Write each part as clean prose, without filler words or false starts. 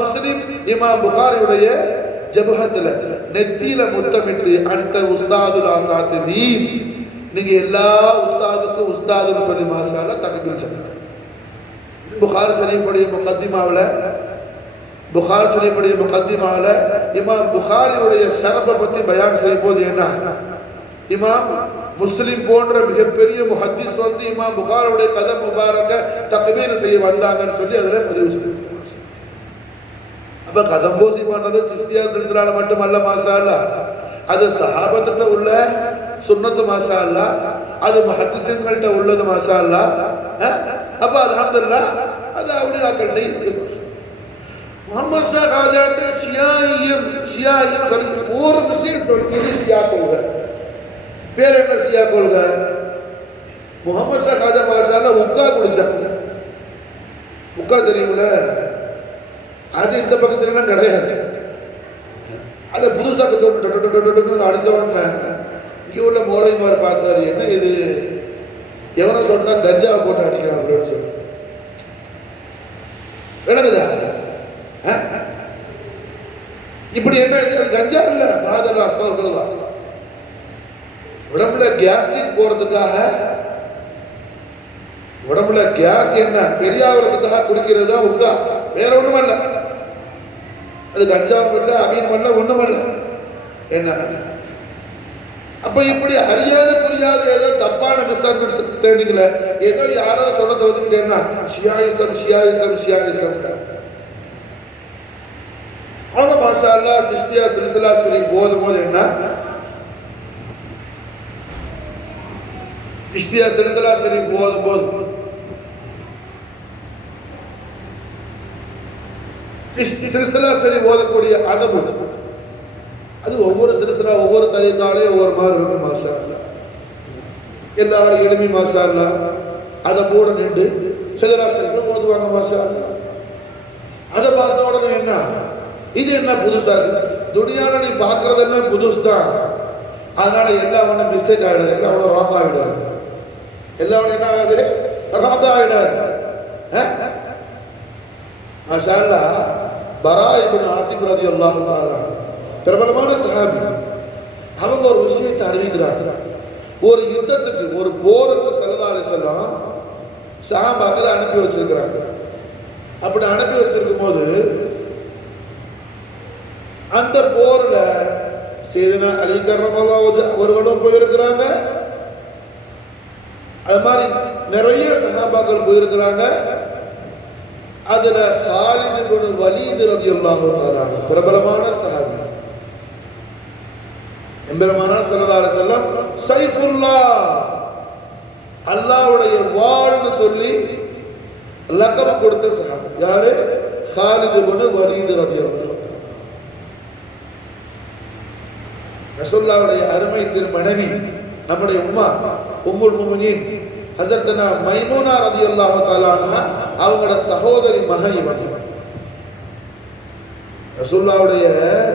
முஸ்லிம் இமாம் புகாரியுடைய ஜபஹத்துல நெத்தியில முத்தமிட்டு அந்த உஸ்தாதுல் ஆசாத்திதீன், நீங்க எல்லா உஸ்தாதுக்கும் உஸ்தாதுன்னு சொல்லி மாஷாஅல்லாஹ் தக்பீர் சொல்லுங்க. புகாரி ஷரீஃபுடைய முகத்திமாவுல இமாம் புகாரியுடைய ஷரஃபை பத்தி பயான் செய்யும் போது என்ன, இமாம் முஸ்லிம் போன்ற மிகப்பெரிய முஹத்திஸ் வந்து இமாம் புகாரியுடைய கதம் முபாரக்க தக்பீர் செய்ய வந்தாங்கன்னு சொல்லி அதுல பதிவு சொல்லுங்க. அப்ப கதம்போசி பண்றது சிஸ்தியா சில்சிலால மட்டுமல்ல மாஷாஅல்லாஹ், அது சஹாபத்திட்ட உள்ள சுன்னத்து மாஷாஅல்லாஹ், அது முஹத்திஸின்கள்ட்ட உள்ளது மாஷாஅல்லாஹ். அப்ப அல்ஹம்துலில்லாஹ் அது அவுலியாக்கள்ட்ட இருக்குது. முகமது ஷா காஜாட்ட ஷியாயியம் சொல்லி ஒரு விஷயம் சொல்லி, இது ஷியா கொள்கை. பேர் என்ன ஷியா கொள்கை? முகமது ஷா காஜா மாஷாஅல்லாஹ் உக்கா குடிச்சாங்க. உக்கா தெரியுமில்ல, அது இந்த பக்கத்துலாம் கிடையாது. அதை புதுசாக அடிச்ச உடனே இங்கே உள்ள மோளைமார் பார்த்தாரு, என்ன இது எவனோ சொன்னா கஞ்சாவை போட்டு அடிக்கிறான் அப்படின்னு சொல்லி விளங்குதா? இப்படி என்ன இது கஞ்சா இல்ல, மாதல்லா அஸ்தக்ஃபிருல்லாஹ். உடம்புல கேஸ்ட்ரிக் போறதுக்காக, உடம்புல கேஸ் என்ன பெரியாகிறதுக்காக குடிக்கிறது தான் உக்கா, வேற ஒண்ணும் இல்ல. அது கஞ்சாவும் இல்லை, அமீனும் இல்லை, ஒண்ணும் இல்லை. என்ன அப்ப இப்படி அறியாத புரியாத ஏதோ தப்பான மிஸ் அண்டர்ஸ்டாண்டிங்ல ஏதோ யாரோ சொல்லத்தை வச்சுக்கிட்டேன்னா ஷியாயிசம் அவங்க மாஷாஅல்லாஹ் சிஸ்தியா சில்சிலா ஷரீஃப் போது என்ன, சிஸ்தியா சில்சிலா ஷரீஃப் போது சில்சிலா ஷரீஃப் ஓதக்கூடிய அதபு, அது ஒவ்வொரு சில்சிலா ஒவ்வொரு தரீகாலே ஒவ்வொரு மாதிரி இருக்கும் மாஷாஅல்லாஹ். எல்லாரும் எளிமை மாஷாஅல்லாஹ் அதை போட நின்று சிலரா ஷரீஃப் ஓதுவாங்க மாஷாஅல்லாஹ். அதை பார்த்த உடனே என்ன, இது என்ன புதுசா இருக்கு, துனியால நீ பார்க்கறதெல்லாம் புதுசு தான், அதனால எல்லாம் ஒன்றும் மிஸ்டேக் ஆகிடாது, எல்லாம் ஒன்றும் ராங் ஆகிடாது, எல்லாம் ஒன்றும் என்ன ஆகாது, ராங் ஆகிடாது. மாஷா அல்லாஹ் பரா இப்னு ஆசிம் ரலியல்லாஹு தஆலா பிரபலமான சஹாபி, அவங்க ஒரு விஷயத்தை அறிவிக்கிறாங்க. ஒரு யுத்தத்துக்கு, ஒரு போருக்கு ஸல்லல்லாஹு அலைஹி வஸல்லம் சஹாபாக்களை அனுப்பி வச்சிருக்கிறாங்க. அப்படி அனுப்பி வச்சிருக்கும் போது அந்த போர்ல சையதுனா அலி கர்ரமல்லாஹு வஜஹு அவர்களும் போயிருக்கிறாங்க. அது மாதிரி நிறைய சஹாபாக்கள் போயிருக்கிறாங்க. அதுல ஹாலித் இப்னு வலீத் ரலியல்லாஹு தஆலா பிரபலமான சஹாபி, எம்பெருமானார் ஸல்லல்லாஹு அலைஹி வஸல்லம் சைஃபுல்லாஹ், அல்லாஹ்வுடைய வாள்னு சொல்லி லகப் கொடுத்த சஹாபி யாரு? ஹாலித் இப்னு வலீத் ரலியல்லாஹு தஆலா. ரசூலுல்லாஹ்வுடைய அருமை திருமனைவி நம்முடைய உம்மா உம்முல் முஃமினீன் ஹஸரத்னா மைமூனா ரலியல்லாஹு தஆலா அன்ஹா, அவங்களோட சகோதரி மகன் இவங்க. ரசூலுல்லாஹ்வுடைய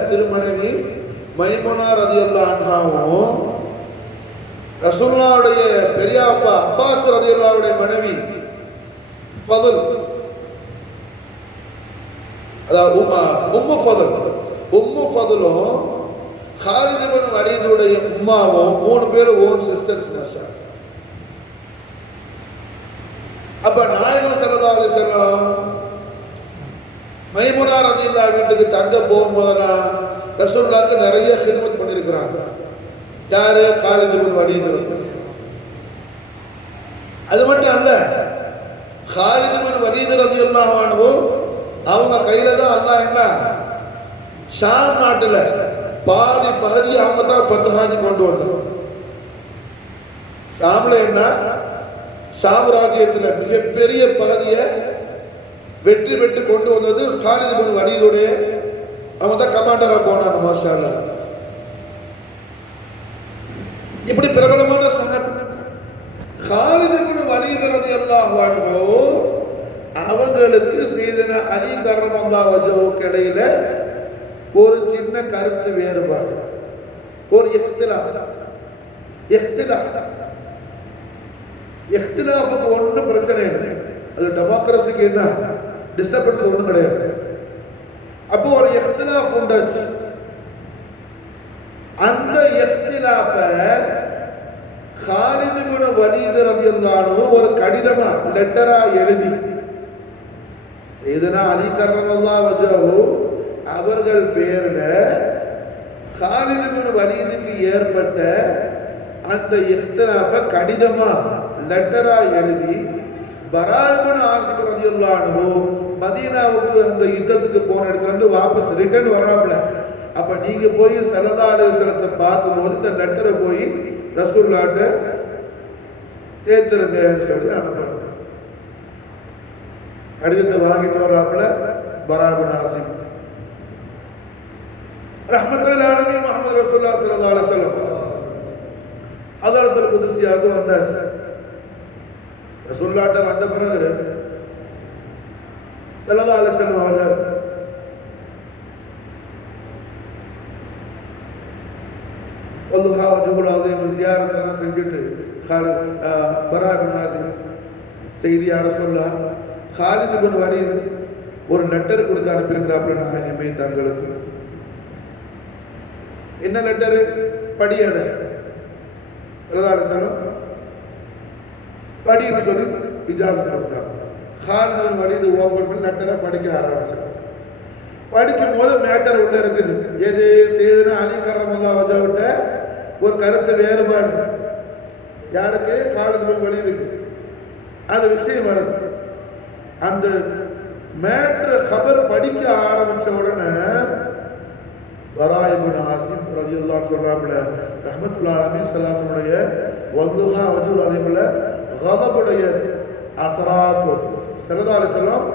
திருமனைவி மைமூனா ரலியல்லாஹு அன்ஹாவும் ரசூலுல்லாஹ்வுடைய பெரியப்பா அப்பாஸ் ரலியல்லாஹுடைய மனைவி ஃபதுல், அதாவது உம்மு ஃபதுலும் ஹாலித் இப்னு வலீதுடைய உம்மாவும் 3 பேரும் ஓன் சிஸ்டர்ஸ் மாஷா. அப்ப நாயகம் ஸல்லல்லாஹு அலைஹி வஸல்லம் மைமூனா ரலியல்லாஹு வீட்டுக்கு தங்க போகும்போதெல்லாம் ரசூலுல்லாஹ்க்கு நிறைய ஹிதமத் பண்ணியிருக்கிறாங்க. யாரு? ஹாலித் இப்னு வலீத். அது மட்டும் அல்ல, ஹாலித் இப்னு வலீத் ரலியல்லாஹு அன்ஹு அவங்க கையில தான் அல்லாஹ் என்ன ஷாம் நாட்டுல பாதி பகுதி அவங்க தான் ஃபத்ஹானி கொண்டு வந்தாங்க. ஷாம்ல என்ன சாம்ராஜ்யத்துல மிகப்பெரிய பகுதியை வெற்றி பெற்று கொண்டு வந்தது ஹாலித் இப்னு வலீதுடைய, அவங்க தான் கமாண்டரா போனாங்க மாஷா அல்லாஹ். இப்படி பிரபலமான சஹாபி ஹாலித் இப்னு வலீத் ரலியல்லாஹு அன்ஹு, அவங்களுக்கு சையதுனா அலி கர்ரமல்லாஹு வஜஹுக்கு இடையில ஒரு சின்ன கருத்து வேறுபாடு, ஒரு இஃப்திலாஃபுக்கு ஒன்றும் பிரச்சனை இல்லை. அது டெமோக்ரஸிக்கு என்ன டிஸ்டர்பன்ஸ் ஒன்றும் கிடையாது. உண்டாச்சு. அந்த இஹ்திலாஃப காலித் இப்னு வலீத் ரலியல்லாஹு அன்ஹு ஒரு கடிதமா லெட்டரா எழுதி சையதுனா அலி கர்ரமல்லாஹு வஜஹு அவர்கள் பேர்ல காலித் இப்னு வலீதுக்கு ஏற்பட்ட அந்த இஹ்திலாஃப கடிதமா லெட்டரா எழுதி பரா இப்னு ஆசிம் ரலியல்லாஹு அன்ஹு மதீனாவுக்கு அந்த யுத்தத்துக்கு போன இடத்துல இருந்து வாபஸ் ரிட்டர்ன் வராமல, அப்ப நீங்க போய் ஸல்லல்லாஹு அலைஹி வஸல்லத்தை பார்க்கும்போது இந்த லெட்டரை போய் ரசூலுல்லாஹ்ட்ட சேர்த்துருங்கன்னு சொல்லி அனுப்புறாங்க. கடிதத்தை வாங்கிட்டு வர்றாப்புல பரா இப்னு ஆசிம் ரஹ்மத்துல் ஆலமீன் முஹம்மது ரசூலுல்லாஹ் ஸல்லல்லாஹு அலைஹி வஸல்லம் ஹதரத்துல் குத்ஸியாவுக்கு வந்தாச்சு. ரசூலுல்லாஹ்ட்ட வந்த பிறகு ஸல்லல்லாஹு அலைஹி வஸல்லம் அவர்கள் வதுஹா வஜ்ஹுல் அஸீம் ஜியாரத்தெல்லாம் செஞ்சுட்டு பரா இப்னு ஆசிம் செய்தி யா ரசூலுல்லாஹ் காலித் இப்னு வலீத் ஒரு லெட்டர் கொடுத்து அனுப்பியிருக்கிறாப்புல நாயகமே தங்களுக்கு. என்ன லெட்டரு? படியாத படின்னு சொல்லி இஜாசத் கொடுத்தாங்க. காலித் இப்னு வலீத் ஓபன் பண்ணி லெட்டரை படிக்க ஆரம்பிச்சாங்க. படிக்கும் போது மேட்டர் உள்ள இருக்குது. எது செய்தனா அலி கர்ரமல்லாஹு வஜஹுட்ட ஒரு கருத்து வேறுபாடு. யாருக்கு? காலித் இப்னு வலீதுக்கு. அந்த விஷயம் வருது. அந்த மேட்டர் கபர் படிக்க ஆரம்பிச்ச உடனே பரா இப்னு ஆசிம் ரலியல்லாஹு அன்ஹு சொல்றாப்ல ரஹ்மத்துல்லாஹி அலைஹி ஸல்லல்லாஹுடைய வதுஹா வஜ்ஹுல் அஸீம்ல கதபுடைய அஸராத் ஸல்லல்லாஹு அலைஹி வஸல்லம்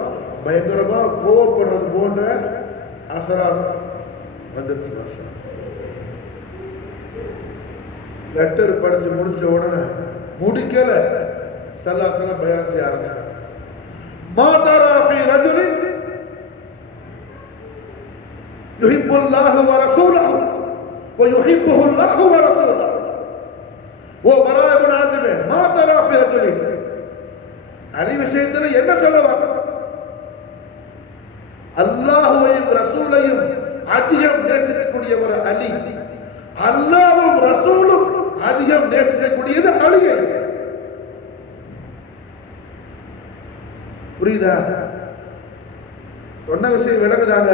பயங்கரமா கோபப்படுறது போன்ற அஸராத் வந்துருச்சு. மாஷா லெட்டர் படிச்சு முடிச்ச உடனே முடிக்கல ஸல்லல்லாஹு அலைஹி வஸல்லம் பயான் செய்ய ஆரம்பிச்சாங்க. மா தரா ஃபீ ரஜுலின் யுஹிப்புல்லாஹு வ ரசூலஹு வ யுஹிப்புல்லாஹு வ ரசூலஹு. ஓ பரா இப்னு ஆசிம், மா தரா ஃபீ ரஜுலின், அலி விஷயத்துல என்ன சொல்ல வர? அல்லாஹ்வையும் ரசூலையும் அதிகம் நேசிக்கக்கூடியவர் அலி, அல்லாஹ்வும் ரசூலும் அதிகம் நேசிக்கக்கூடியது அலியை. புரியுதா? சொன்ன விஷயம் விளங்குதாங்க.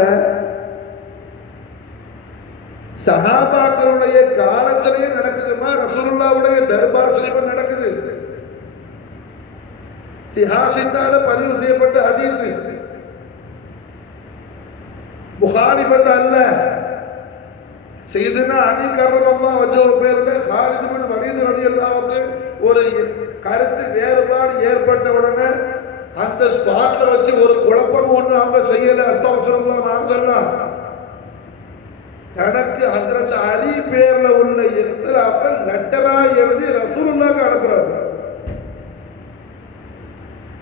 சஹாபாக்களுடைய காலத்திலேயே நடக்குதுமா, ரசூலுல்லாஹ்வுடைய தர்பார் ஷரீஃப்ல நடக்குது. சிஹாஹின்னால பதிவு செய்யப்பட்ட ஹதீஸ், முகாரிபத் அல்ல. சையதுனா அலி கர்ரமல்லாஹு வஜஹு பேர்ல காலித் இப்னு வலீத் ரலியல்லாஹு அன்ஹு ஒரு கருத்து வேறுபாடு ஏற்பட்ட உடனே அந்த ஸ்பாட்ல வச்சு ஒரு குழப்பம் ஒண்ணு அவங்க செய்யல. அஸ்தக்ஃபிருல்லாஹ் மஅதல்லாஹ். தனக்கு ஹஸ்ரத் அலி பேர்ல உள்ள இஃப்திலாஃப லெட்டரா எழுதி ரசூலுல்லாஹ்க்கு அனுப்புறாங்க.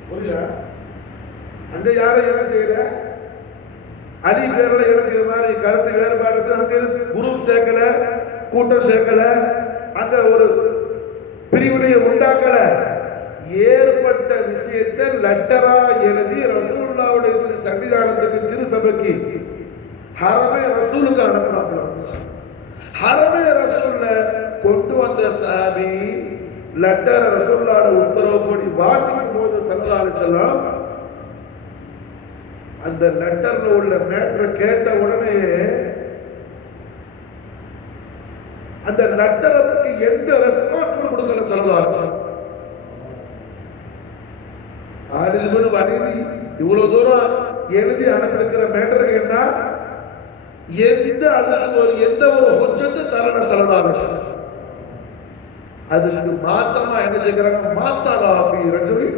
புரியுதா? அங்க யாரும் என்ன செய்யல, அலி பேர்ல எனக்கு இது மாதிரி கருத்து வேறுபாடு இருக்கு, அங்க குரூப் சேர்க்கல, கூட்டம் சேர்க்கல, அங்க ஒரு பிரிவினையை உண்டாக்கல. ஏற்பட்ட விஷயத்தை லெட்டரா எழுதி ரசூலுல்லாஹ்வுடைய திரு சன்னிதானத்துக்கு திரு சபைக்கு ஹரமே ரசூலுக்கு அனுப்புறாங்க. ஹரமே ரசூல்ல கொண்டு வந்த சஹாபி லெட்டர் ரசூலுல்லாஹ்வோட உத்தரவுப்படி வாசிக்கும் போது ஸல்லல்லாஹு அலைஹி வஸல்லம் அந்த லெட்டர்ல உள்ள மேட்டரை கேட்ட உடனே அந்த லெட்டருக்கு எந்த ரெஸ்பான்ஸ் கொடுக்கல ஸல்லல்லாஹு அலைஹி வஸல்லம். காலித் இப்னு வலீத் இவ்வளவு தூரம் எழுதி அனுப்பியிருக்கிற மேட்டருக்கு என்ன, எந்த ஒரு ஹுஜ்ஜத்து தரல ஸல்லல்லாஹு அலைஹி வஸல்லம். அதுக்கு மாத்தமா என்ன செய்யறாங்க, மாத்தலா ஃபீ ரஜுலி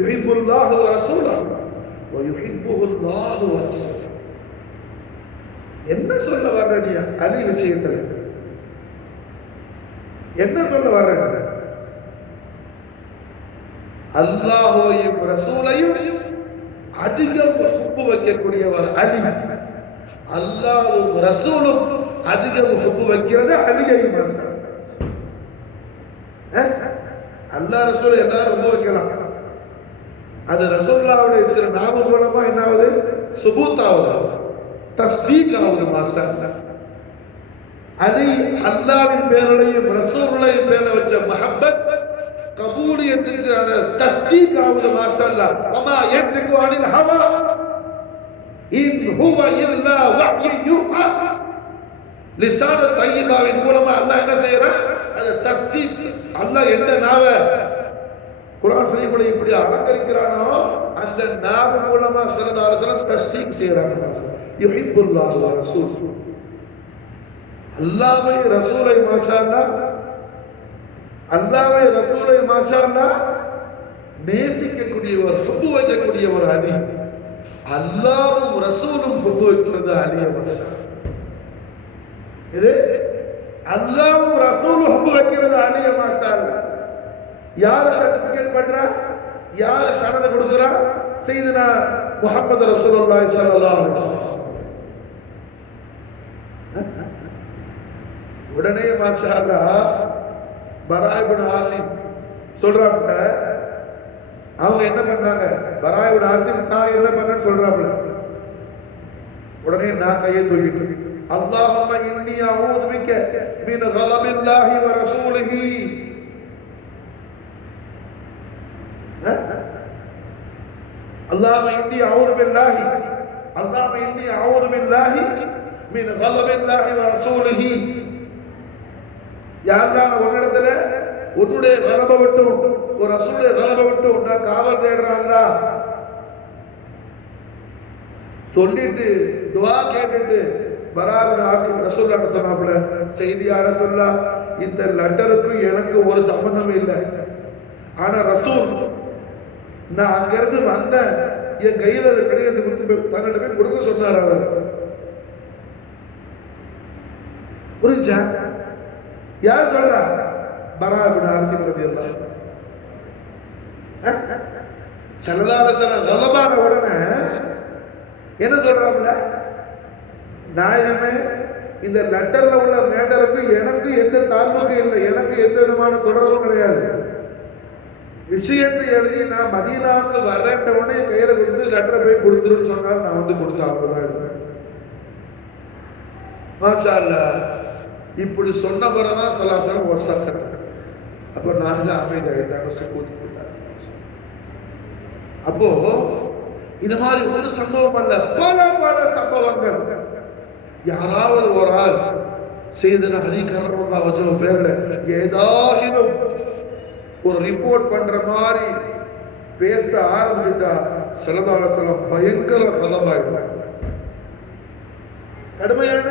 யுஹிப்புல்லாஹு வ ரசூலஹு வ யுஹிப்புல்லாஹு வ ரசூலஹு. என்ன சொல்ல வர்றீங்க அலி விஷயத்துல? என்ன சொல்ல வர்றீங்க? அல்லாஹ்வையும் ரசூலையும் அதிகம் ஹுப்பு வைக்கக்கூடியவர் அலி, அல்லாஹ்வும் ரசூலும் அதிகம் ஹுப்பு வைக்கிறது அலியை. அல்லாஹ் ரசூலை எல்லாரும் ஹுப்பு வைக்கலாம், அது ரசூலுல்லாஹ்வுடைய இருக்கிற நாம மூலமா என்ன ஆகுது? சுபூத் ஆகுது, தஸ்தீக் ஆகுது. மாஷா அல்லாஹ். அலி அல்லாஹ்வின் பேருடையும் ரசூலுல்லாஹின் பேர்ல வச்ச மஹப்பத் கபூலியத்துக்கு தஸ்தீக் ஆகுது. மாஷா அல்லாஹ். வமா யன்திகு அனில் ஹவா இன் ஹுவ இல்லா வஹ்யு யூஹா. லிசான தய்யிபாவின் மூலமா அல்லாஹ் என்ன செய்யறான்? அது தஸ்தீக். அல்லாஹ் எந்த நாவை குர்ஆன் ஷரீஃப்ல இப்படி அலங்கரிக்கிறானோ அந்த நாவு மூலமா ஸல்லல்லாஹு அலைஹி வஸல்லம் தஸ்தீக் செய்யறாங்க. யுஹிப்புல்லாஹு வ ரசூல். அல்லாஹ்வை ரசூலை மாஷா அல்லாஹ், அல்லாஹ்வை ரசூலை மாஷா அல்லாஹ் நேசிக்கக்கூடியவர், ஹுப்பு வைக்கக்கூடியவர் அலி. அல்லாஹ்வும் ரசூலும் ஹுப்பு வைக்கிறது அலிய மாஷா. இது அல்லாஹ்வும் ரசூலும் ஹுப்பு வைக்கிறது அலிய மாஷா அல்லாஹ். யார சர்டிபிகேட் பண்றா, யார சனத கொடுக்கிறா? சையதுனா முஹம்மது ரசூலுல்லாஹி ஸல்லல்லாஹு அலைஹி வஸல்லம். உடனே மாஷா அல்லாஹ் பரா இப்னு ஆசிம் சொல்றாங்க. அவங்க என்ன பண்ணாங்க? பரா இப்னு ஆசிம் நான் என்ன பண்ணேன்னு சொல்றாப்ல. உடனே நான் கையை தூக்கிட்டு அல்லாஹும்ம இன்னி அஊது பிக்க மின் கலபில்லாஹி வ ரசூலிஹி. اللهم إني أعوذ بالله، اللهم إني أعوذ بالله من غضب الله ورسوله. யா அல்லாஹ், நான் உன்னிடத்துல உன்னுடைய கலப விட்டும் ஒரு ரசூலுடைய கலப விட்டும் நான் காவல் தேடுறேன் அல்லாஹ் சொல்லிட்டு துஆ கேட்டுட்டு பராபர் ஆசிம் ரசூலுல்லாஹ் சொன்னாப்ல, செய்தியா ரசூலுல்லாஹ், இந்த லெட்டருக்கு எனக்கு ஒரு சம்பந்தம் இல்லை. ஆனா ரசூல் நான் அங்கிருந்து வந்த என் கையில அதை கடிதத்தை கொடுத்து தங்கள்கிட்ட போய் கொடுக்க சொன்னார். அவர் புரிஞ்சா? யார் சொல்றா? பரா இப்னு ஆசிம் ரலியல்லாஹு அன்ஹு. ஸல்லல்லாஹு அலைஹி வஸல்லம் கலபான உடனே என்ன சொல்றாப்ல? நாயகமே, இந்த லெட்டர்ல உள்ள மேட்டருக்கு எனக்கு எந்த தாழ்வுக்கும் இல்லை, எனக்கு எந்த விதமான தொடர்பும் கிடையாது. விஷயத்தை எழுதி நான் மதீனாவுக்கு வரேன்ற உடனே கையில கொடுத்து லெட்டரை போய் கொடுத்துருன்னு சொன்னால் நான் வந்து கொடுத்த அவ்வளவுதான். மாஷா அல்லாஹ். இப்படி சொன்ன பிறகுதான் சலாசலம் வாட்ஸ்அப் கட்டாங்க. அப்போ நாங்க அமைதியாகிட்டாங்க, சுக்கூத்திட்டாங்க. அப்போ இது மாதிரி ஒரு சம்பவம் அல்ல, பல பல சம்பவங்கள். யாராவது ஒரு ஆள் செய்தன அலி கர்ரமல்லாஹு வஜ்ஹு பேர்ல ஏதாகிலும் ஒரு ரிப்போர்ட் பண்ற மாதிரி பேச ஆரம்பிச்சுட்டா ஸல்லல்லாஹு அலைஹி வஸல்லம் பயங்கர கதமாயிடும், கடுமையான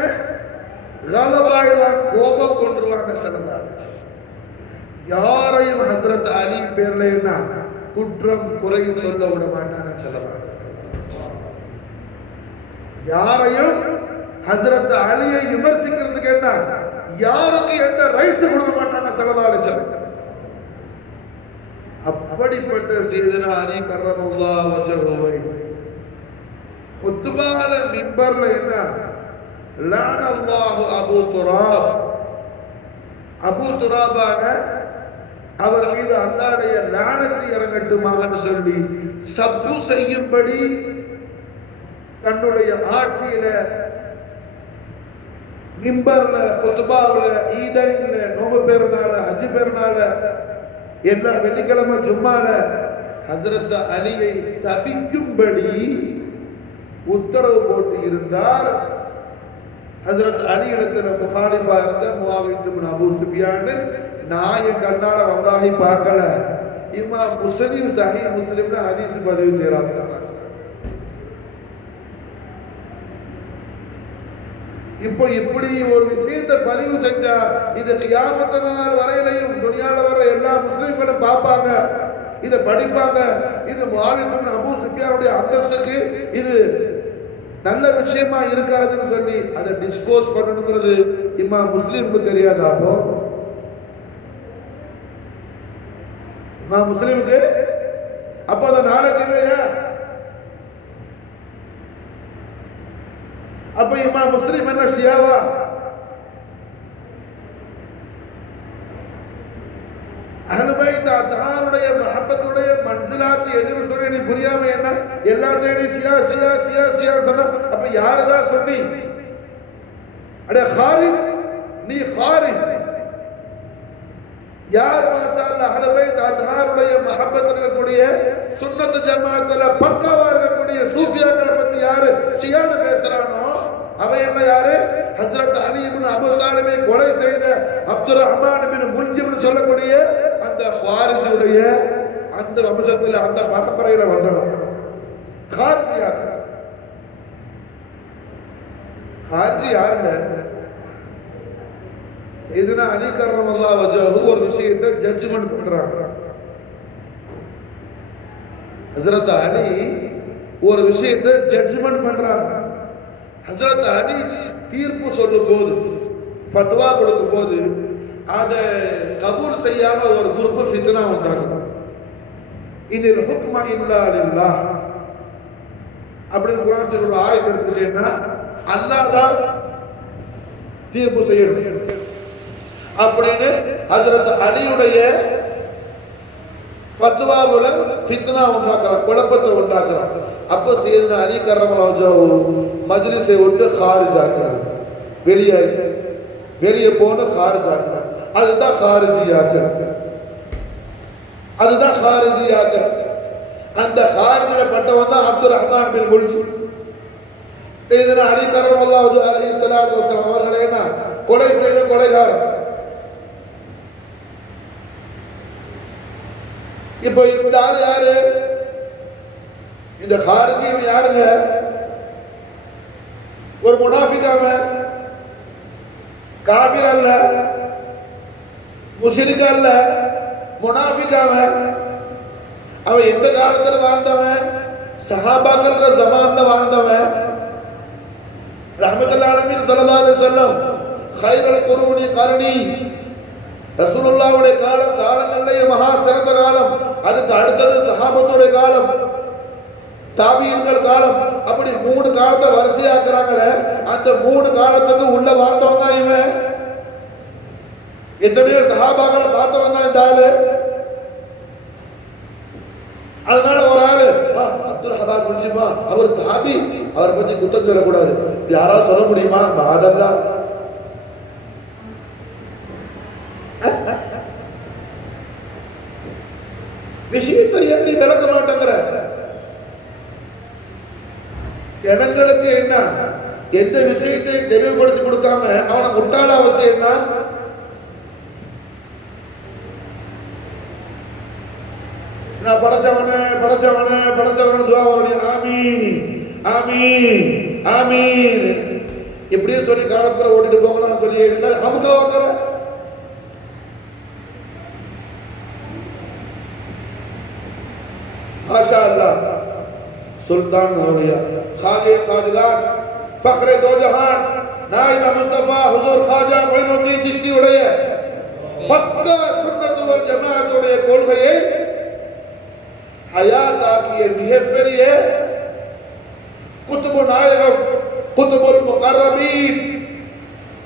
கதமாயிடுவாங்க, கோபம் கொண்டுருவாங்க ஸல்லல்லாஹு அலைஹி வஸல்லம். யாரையும் ஹஜ்ரத் அலி பேர்ல என்ன குற்றம் குறை சொல்ல விட மாட்டாங்க ஸல்லல்லாஹு அலைஹி வஸல்லம். யாரையும் ஹஜ்ரத் அலியை விமர்சிக்கிறதுக்கு என்ன யாருக்கு எந்த ரைட்ஸ் கொடுக்க மாட்டாங்க ஸல்லல்லாஹு அலைஹி வஸல்லம். அப்படிப்பட்ட சையதுனா அலி கர்ரமல்லாஹு வஜ்ஹுவை குத்பால மிம்பர்ல என்ன லஅனல்லாஹு அபூ துராப், அபூ துராபான அவர் மீது அல்லாஹ்வுடைய லானத்து இறங்கட்டுமான்னு சொல்லி சப்பு செய்யும்படி தன்னுடைய ஆட்சியில மிம்பர்ல குத்பாவுல ஈதைன்ல நோம்பு பெருநாள் ஹஜ் பெருநாள் எல்லா வெள்ளிக்கிழமை ஜும்மால ஹஜ்ரத் அலியை சபிக்கும்படி உத்தரவு போட்டு இருந்தார். ஹஜ்ரத் அலி இடத்துல முகாலிஃபா இருந்த முஆவியா இப்னு அபூ சுஃபியான் நான் என் கண்ணால வந்தாகி பார்க்கல. இமாம் முஸ்லிம் சஹீஹ் முஸ்லிம்ல ஹதீஸ் பதிவு செய்யறாங்க. இப்போ இப்படி ஒரு விஷயத்தை பதிவு செஞ்சா இது கியாமத் நாள் வரையிலையும் துனியால வர எல்லா முஸ்லிம்களும் பார்ப்பாங்க, இதை படிப்பாங்க. இது முஆவியா இப்னு அபூ சுஃபியானுடைய அந்தஸ்துக்கு இது நல்ல விஷயமா இருக்காதுன்னு சொல்லி அதை டிஸ்போஸ் பண்ணணுங்கிறது இமாம் முஸ்லிமுக்கு தெரியாதா? அப்போ இமாம் முஸ்லிமுக்கு அப்போ அந்த நாலேஜ் இல்லையா? அப்ப இமாம் முஸ்லிம் என்ன ஷியாவா? அஹ்லுல் பைத் அத்ஹாருடைய மஹப்பத்துடைய மன்சிலாத்து எதிர் சொல்லி நீ புரியாம என்ன எல்லாத்தையும் நீ சியா சியா சியா சியா சொன்ன, அப்ப யாருதான் சொன்னி? அட ஹாரிஸ், நீ ஹாரிஸ் யார்? மாஷா அல்லாஹ் அஹ்ல பைத் அத்ஹாருடைய மஹப்பத்தில் இருக்கக்கூடிய சுன்னத் ஜமாஅத்துல பக்காவா இருக்கக்கூடிய சூஃபியாக்களை பத்தி யாரு ஷியான்னு பேசுறானோ அவன் என்ன யாரு? ஹஜ்ரத் அலி இப்னு அபூ தாலிபை கொலை செய்த அப்துர் ரஹ்மான் இப்னு முல்ஜிம்னு சொல்லக்கூடிய அந்த ஹாரிஸுடைய அந்த வம்சத்துல அந்த பரம்பரையில வந்தவன் ஹாரிஸியாக. ஹாரிஸி யாருங்க? இதுனா அலி கர்ரமல்லாஹு வஜஹு ஒரு விஷயத்தை ஜட்ஜ்மெண்ட் பண்றாங்க. ஹஜ்ரத் அலி ஒரு விஷயத்தை ஜட்ஜ்மெண்ட் பண்றாங்க. ஹஜ்ரத் அலி தீர்ப்பு சொல்லும் போது, ஃபத்வா கொடுக்கும் போது அதை கபூல் செய்யாம ஒரு குரூப் ஃபித்னா உண்டாகும். இனில் ஹுக்ம இல்லா லில்லாஹ் அப்படின்னு குர்ஆன் சொல்ற ஆயத்து எடுத்துட்டேன்னா அல்லாஹ் தான் தீர்ப்பு செய்யணும் அப்படின்னு ஹஜ்ரத் அலியுடைய ஃபத்வாவுல ஃபித்னா உண்டாக்குறான், குழப்பத்தை உண்டாக்குறான். அப்போ சையதுனா அலி கர்ரமல்லாஹு வஜஹு மஜ்லிஸை விட்டு ஹாரிஜ் ஆக்குறாங்க, வெளியே போன ஹாரிஜ் ஆக்குறாங்க. அதுதான் ஹாரிஜியாக்கள், அதுதான் ஹாரிஜியாக்கள். அந்த ஹாரிஜில பட்டவன் தான் அப்துர் ரஹ்மான் பின் முல்ஜிம். சையதுனா அலி கர்ரமல்லாஹு வஜஹு அலைஹிஸ்ஸலாத்து வஸலாம் அவர்களை என்ன கொலை செய்த கொலைகாரன். இப்போ இந்த ஆள் யாரு? இந்த ஹாரிஜி யாருங்க? ஒரு முனாஃபிக், அவன் காபிர் அல்ல, முஷ்ரிக் அல்ல, முனாஃபிக். அவன் எந்த காலத்துல வாழ்ந்தவன்? சஹாபாக்கள் ஜமான்ல வாழ்ந்தவன். ரஹ்மத்துல்லாஹி அலைஹி ஸல்லல்லாஹு அலைஹி வஸல்லம் கைரல் குரூனி கர்னி, ரசூலுல்லாஹ்வுடைய காலங்கள்லயே மகா சிறந்த காலம். அதுக்கு அடுத்தது சஹாபத்துடைய காலம், தாபியீன்கள் காலம். அப்படி 3 காலத்தை வரிசையாக்குறாங்களே, அந்த 3 காலத்துக்கு உள்ள வாழ்ந்தவன் தான் இவன். எத்தனையோ சஹாபாக்களை பார்த்தவன் தான் இந்த ஆளு. அதனால ஒரு ஆளு அப்துல் ரஹ்மான் முல்ஜிமா அவர் தாபி, அவரை பத்தி குத்தம் சொல்லக்கூடாது, யாராவது சொல்ல முடியுமா? அதெல்லாம் விஷயத்தை ஏன் நீ விளக்க மாட்டேங்கிற? ஜனங்களுக்கு என்ன எந்த விஷயத்தை தெளிவுபடுத்தி கொடுக்காம அவனை முட்டாளா வச்சு என்ன? நான் படைச்சவனே படைச்சவனே படைச்சவன துவா வரணும். ஆமீன் ஆமீன் ஆமீன் இப்படியே சொல்லி காலத்துல ஓடிட்டு போகணும்னு சொல்லி அமுக்க வைக்கிற. माशा अल्लाह सुल्तान औलिया खाजे खाजगान फखरे दो जहान नाइब मुस्तफा हुजूर खाजा मोइनुद्दीन चिश्ती उடைய பக்கா சுன்னத் வல் ஜமாஅத் உடைய கொள்கையை ஹயாத்தாக்கிய மிகப்பெரிய குத்துபு நாயகம், குத்துபுல் முகர்ரபீன்,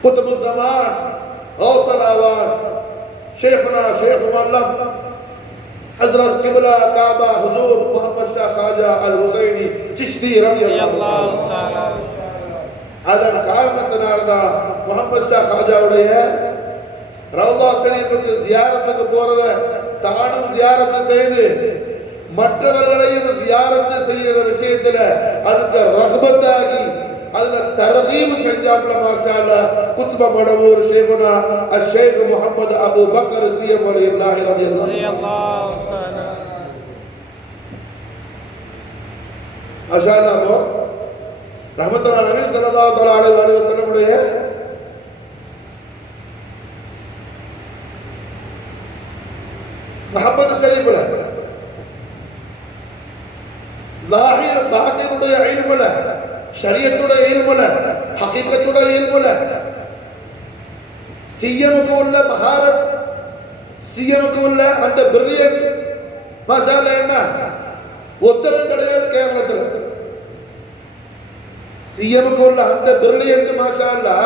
குத்துபு ஸமான், கௌஸல் ஆவான், ஷேഖுனா ஷேഖ் முஅல்லம் हजरत किबला काबा हुजूर मोहम्मद शाह खाजा अल हुसैनी चिश्ती रज़ियल्लाहु तआला அதன் காரணத்தினால்தான் முஹம்மது ஷா காஜாவுடைய ரவுலா ஷரீஃபுக்கு ஜியாரத்துக்கு போறத தானும் ஜியாரத்து செய்து மற்றவர்களையும் ஜியாரத்து செய்யற விஷயத்துல அதுக்கு ரஹ்பத்தாகி அதுல தர்கீப் செஞ்சாப்ல மாஷா அல்லாஹ் குத்ப மடவூர் ஷேகுனா அல் ஷேக் முஹம்மது அபூ பக்கர் சியம் வலியுல்லாஹி ரலியல்லாஹு தஆலா மாஷா அல்லாஹ் ரஹ்மத்துல்லாஹி அலைஹி ஸல்லல்லாஹு தஆலா அலைஹி வஸல்லம் உடைய முஹம்மது ஷரீஃப்ல லாஹிர் பாத்தினுடைய இல்முல ஷரியத்துடைய இல்முல ஹகீகத்துடைய இல்முல சிஎம்க்கு உள்ள மஹாரத், சிஎம்க்கு உள்ள அந்த பிரில்லியன்ட் மசாலா என்ன உத்தரம் கிடையாது கேரளத்தில். சிஎம்க்கு உள்ள அந்த பிரில்லியன்ட் மசாலா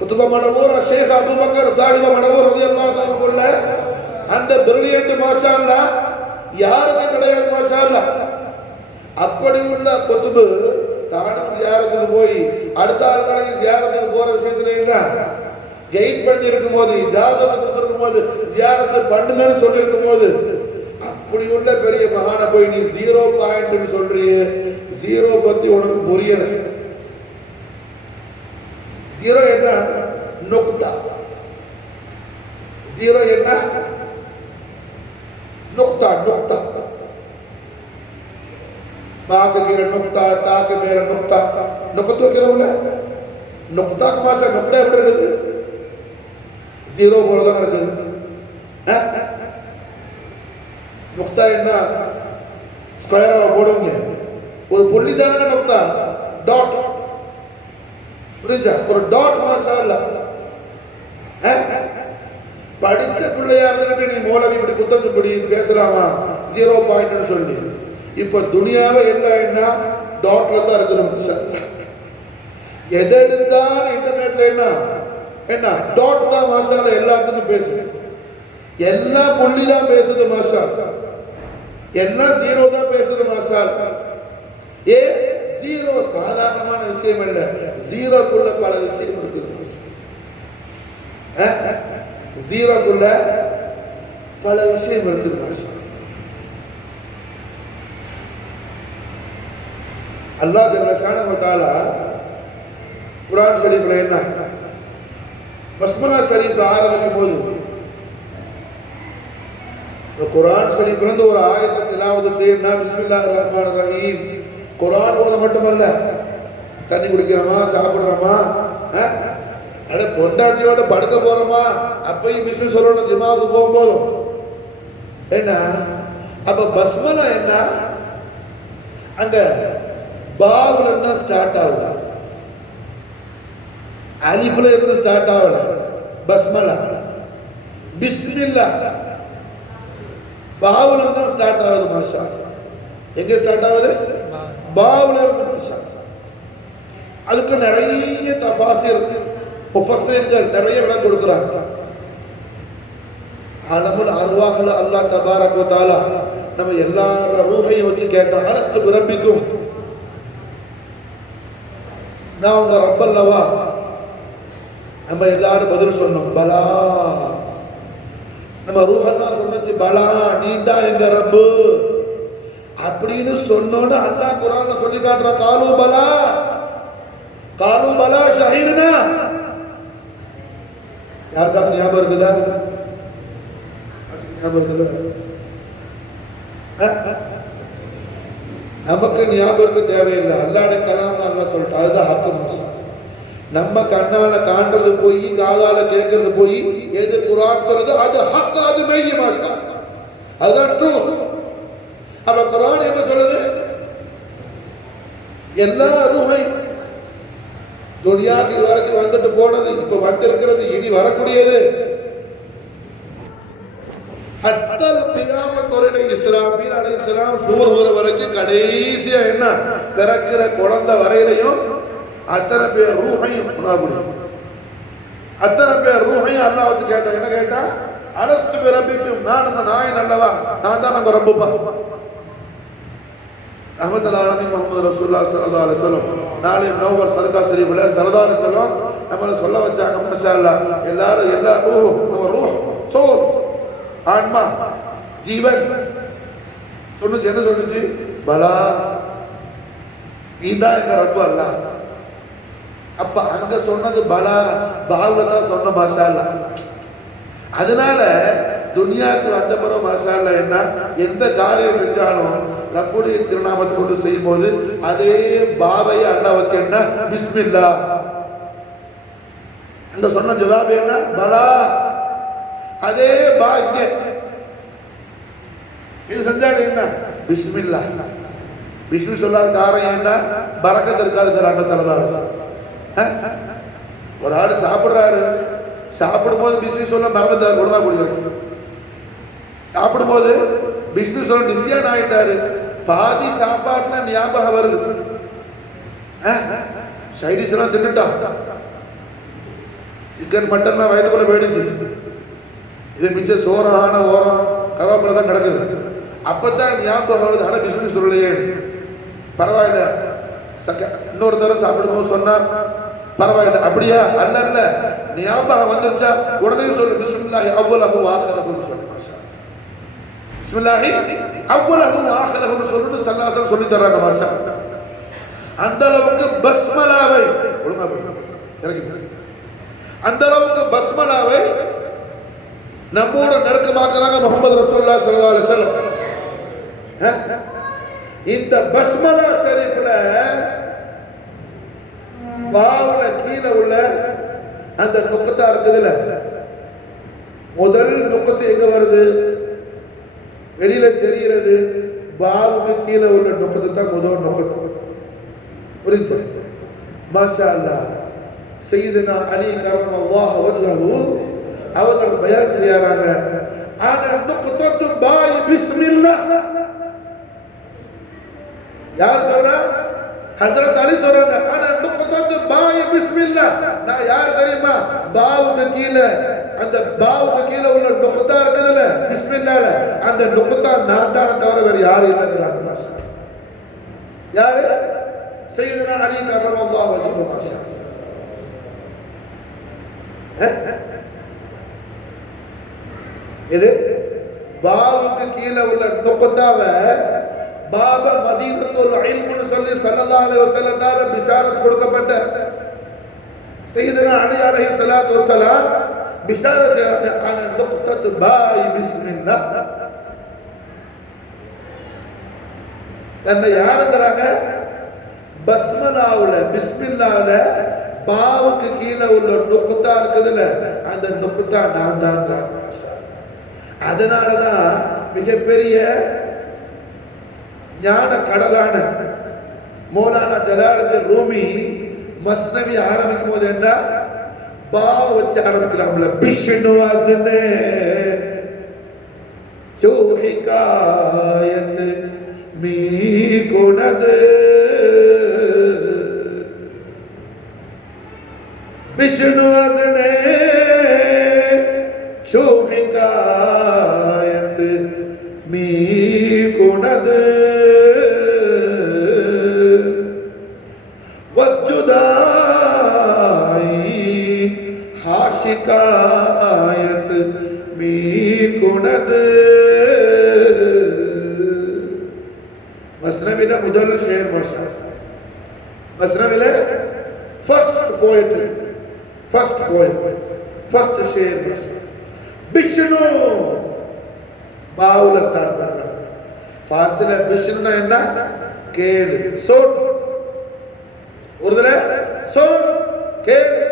குத்துப மடவூர் ஷேக் அபூபக்கர் சாஹிப மடவூர் ரலியல்லாஹு தஆலா உள்ள அந்த பிரில்லியன்ட் மசாலா யாருக்கும் கிடையாது மாஷா அல்லாஹ். அப்படி உள்ள குத்துபு தானும் ஜியாரத்துக்கு போய் அடுத்த ஆளுகளை ஜியாரத்துக்கு போற விஷயத்துல என்ன கைட் பண்ணி இருக்கும் போது, இஜாசத்தை கொடுத்திருக்கும் போது, ஜியாரத்தை பண்ணுங்கன்னு சொல்லி இருக்கும் போது, அப்படி உள்ள பெரிய மகான போய் நீ 0 பாயிண்ட் சொல்றியே, 0 பத்தி உனக்கு புரியல. 0 என்ன? நுக்தா. 0 என்ன? நுக்தா. நுக்தா बाके कीरा नुक्ता ताके मेरा नुक्ता नुक्तो कीरा बोले नुक्ता के मासे नुक्ता எப்படி இருக்குது? 0 போல தான் இருக்குது. नुक्ता என்ன? ஸ்கொயரா போடுங்க. ஒரு புள்ளி தானங்க नुक्ता. டாட். புரிஞ்சா? ஒரு டாட் மாஷா அல்லாஹ். படிச்ச பிள்ளையா இருந்துட்டு நீ மௌலவி இப்படி குத்தம் இப்படி பேசலாமா? 0 பாயிண்ட் சொல்லி இப்ப துனியாவை எல்லாம் என்ன டாட்ல தான் இருக்குது மாஷா அல்லாஹ். எதை எடுத்தாலும் இன்டர்நெட்ல என்ன டாட் தான் மாஷா அல்லாஹ். எல்லாத்துக்கும் பேசுது, எல்லா புள்ளி தான் பேசுது மாஷா அல்லாஹ், என்ன 0 தான் பேசுது மாஷா அல்லாஹ். 0 சாதாரணமான விஷயம் இல்ல, 0க்குள்ள பல விஷயம் இருக்குது மாஷா அல்லாஹ். 0க்குள்ள பல விஷயம் இருக்குது மாஷா அல்லாஹ். அல்லாஹ் ஜல்ல ஷானஹு வ தஆலா குர்ஆன் ஷரீஃப்ல என்ன பஸ்மலா ஷரீஃப் ஆரம்பிக்கும் போது குர்ஆன் ஷரீஃப்ல இருந்து ஒரு ஆயத்தை திலாவத் செய்யணும்னா பிஸ்மில்லாஹிர் ரஹ்மானிர் ரஹீம். குர்ஆன் ஓத மட்டுமல்ல, தண்ணி குடிக்கிறோமா, சாப்பிடுறோமா, அட பொண்டாட்டியோட படுக்க போறோமா, அப்பயும் பிஸ்மி சொல்லணும். ஜிமாவுக்கு போகும்போது என்ன அப்ப பஸ்மலா என்ன அங்க பாவுல தான் ஸ்டார்ட் ஆகுது, அலிஃப்ல இருந்து ஸ்டார்ட் ஆகல. பஸ்மலா பிஸ்மில்லா பாவுல தான் ஸ்டார்ட் ஆகுது மாஷா. எங்க ஸ்டார்ட் ஆகுது? பாவுல இருந்து மாஷா. அதுக்கு நிறைய தஃபாசிர் முஃபஸ்ஸிர்கள் நிறைய விளக்கம் கொடுக்குறாங்க. அலமுல் அர்வாஹ்ல அல்லாஹ் தபாரக வ தஆலா நம்ம எல்லார ரூஹையும் வச்சு கேட்டோம், அலஸ்து பிரப்பிக்கும், நான் உங்க ரப் அல்லவா? நம்ம எல்லாரும் பதில் சொன்னோம் பலா. நம்ம ரூஹெல்லாம் சொன்னச்சு பலா, நீ தான் எங்க ரப்பு அப்படின்னு சொன்னோன்னு அல்லாஹ் குர்ஆன்ல சொல்லி காட்டுற, காலு பலா காலு பலா ஷஹீதுனா. யாருக்காக ஞாபகம் இருக்குதா? ஞாபகம் இருக்குதா? நமக்கு ஞாபகம் இருக்க தேவையில்லை, அல்லாஹ்வுடைய கலாம் அல்லாஹ் சொல்லிட்டு, அதுதான் ஹக்கு மாஷா. நம்ம கண்ணால காண்றது போய், காதால கேட்கறது போய், எது குர்ஆன் சொல்லுது அது ஹக்கு, அது மெய்ய மாஷா, அதுதான் ட்ரூத். அப்ப குர்ஆன் என்ன சொல்லுது? எல்லா ரூஹை துனியாவுக்கு இதுவரைக்கும் வந்துட்டு போனது, இப்ப வந்திருக்கிறது, இனி வரக்கூடியது, ஹத்தல் கியாமத் வரைக்கும் இஸ்ராஃபீல் அலைஹிஸ்ஸலாம் சூர் ஊற வரைக்கும் கடைசியா என்ன பிறக்கிற குழந்தை வரையிலையும் அத்தனை பேர் ரூஹையும் அத்தனை பேர் ரூஹையும் அல்லாஹ் வச்சு கேட்டான். என்ன கேட்டா? அலஸ்து பிரப்பிக்கும், நான் நம்ம நாய் நல்லவா, நான் தான் நம்ம ரப்புப்பா. ரஹ்மத்துல் ஆலமீன் முஹம்மது ரசூலுல்லாஹி ஸல்லல்லாஹு அலைஹி வஸல்லம் நாளை நவவர் சதகா ஷரீஃப்ல ஸல்லல்லாஹு அலைஹி வஸல்லம் நம்மள சொல்ல வச்சாங்க மாஷா அல்லாஹ். எல்லாரும் எல்லா ரூஹ், நம்ம ரூஹ் சோல், ஆன்மா, ஜீவன் சொல்லுச்சு. என்ன சொல்லுச்சு? பலா, நீதான் எங்க ரப்பு அல்லாஹ். அப்ப அங்க சொன்னது பலா பாவுல தான் சொன்ன மாஷா அல்லாஹ். அதனால துனியாவுக்கு வந்த பிறகு மாஷா அல்லாஹ் என்ன எந்த காரியம் செஞ்சாலும் ரப்புடைய திருநாமத்தை கொண்டு செய்யும் போது அதே பாவையை அல்லாஹ் வச்சு என்ன பிஸ்மில்லா. அங்க சொன்ன ஜவாப் என்ன? பலா. அதே பா இங்க இது செஞ்சாலும் என்ன? பிஸ்மில்லா. பிஸ்மி சொல்லாத காரணம் என்ன? பரக்கத்து இருக்காதுங்கிறாங்க சலதாரசு. ஒரு ஆள் சாப்பிடுறாரு, சாப்பிடும் போது பிஸ்மி சொல்ல மறந்துட்டாரு, ஒழுங்கா குடிக்கிறாரு. சாப்பிடும் போது பிஸ்மி சொல்ல டிசியான் ஆயிட்டாரு, பாதி சாப்பாட்டுல ஞாபகம் வருது, சைடிஸ் எல்லாம் தின்னுட்டான், சிக்கன் மட்டன்லாம் வயதுக்குள்ள போயிடுச்சு, இது மிச்சம் சோறான ஓரம் கருவேப்பிலை தான் கிடக்குது. அப்பதான் ஞாபகம் வருது, ஆனா பிஸ்மி சொல்லலையே. பரவாயில்ல, இன்னொரு தடவை சாப்பிடும்போது சொன்னா பரவாயில்ல. அப்படியா? அல்ல அல்ல, ஞாபகம் வந்துருச்சா உடனே சொல்லு, பிஸ்மில்லாஹி அவ்வலஹு ஆஹிரஹு சொல்லு. பிஸ்மில்லாஹி அவ்வலஹு ஆஹிரஹு சொல்லுன்னு ஸல்லல்லாஹு சொல்லி தர்றாங்க. மாஷா அந்த அளவுக்கு பஸ்மலாவை ஒழுங்கா இறங்கி, அந்த அளவுக்கு பஸ்மலாவை நம்மோட நெருக்கமாக்குறாங்க முஹம்மது ரசூலுல்லாஹி ஸல்லல்லாஹு அலைஹி வஸல்லம். இந்த பஸ்மலா ஷரீஃப்ல வாவுல கீழே உள்ள அந்த நுக்தா இருக்குதுல, முதல் நுக்து எங்க வருது? வெளியில தெரிகிறது. பாவுக்கு கீழே உள்ள நுக்து தான் முதல் நுக்து. புரிஞ்சு? மாஷா அல்லாஹ். சையதுனா அலி கர்ரமல்லாஹு வஜ்ஹஹு அவர்கள் பயான் செய்யறாங்க, ஆனா நுக்தத்து பாய் பிஸ்மில்லாஹ். யார் சொல்றா? ஹஜ்ரத் அலி சொல்றாங்க, ஆனா நுக்தத்து பாய் பிஸ்மில்லாஹ். நான் யார் தெரியுமா? பாவுக்கு கீழே, அந்த பாவுக்கு கீழே உள்ள நுக்தா இருக்குதுல பிஸ்மில்லாஹ்ல, அந்த நுக்தா நான் தான் தவிர வேற யாரும் இல்லைங்கிறாங்க. மாஷா யாரு? சையதுனா அலி கர்ரமல்லாஹு வஜ்ஹஹு. மாஷா இது பாவுக்கு கீழே உள்ள நுக்தாவை பாப மதீனத்துல் இல்ம்னு சொல்லி ஸல்லல்லாஹு அலைஹி வஸல்லம் பிஷாரத் கொடுக்கப்பட்ட சையதுனா அலி அலைஹிஸ்ஸலாத்து வஸ்ஸலாம் பிஷாரத் செய்றாங்க, அன நுக்தத்து பாய் பிஸ்மில்லாஹ். என்ன யாருங்கறாங்க? பஸ்மலாவுல பிஸ்மில்லாஹ்ல பாவுக்கு கீழே உள்ள நுக்தா இருக்குதுல, அந்த நுக்தா நான் தான். அதனாலதான் மிகப்பெரிய ஞான கடலான மௌலானா ஜலாலுத்தீன் ரூமி மஸ்னவி ஆரம்பிக்கும் போது என்ன பாவ வச்சு ஆரம்பிக்கிறாங்கள, பிஷ்ணு அஸ்னே जो हिकायत मी गुणद विष्णु अदने जो हिकायत मी गुणद वस्जुदाई हाशिकायत मी गुणद. मसनविல முதல் ஷேர் மாஷா, மஸ்னவில first poetry, first poem, first ஷேர் மாஷா. விஷ்ணு பாவுல ஸ்டார்ட் பண்றாங்க. ஃபார்சில விஷ்ணுனா என்ன? கேளு, சொல். உருதுல சொல், கேளு.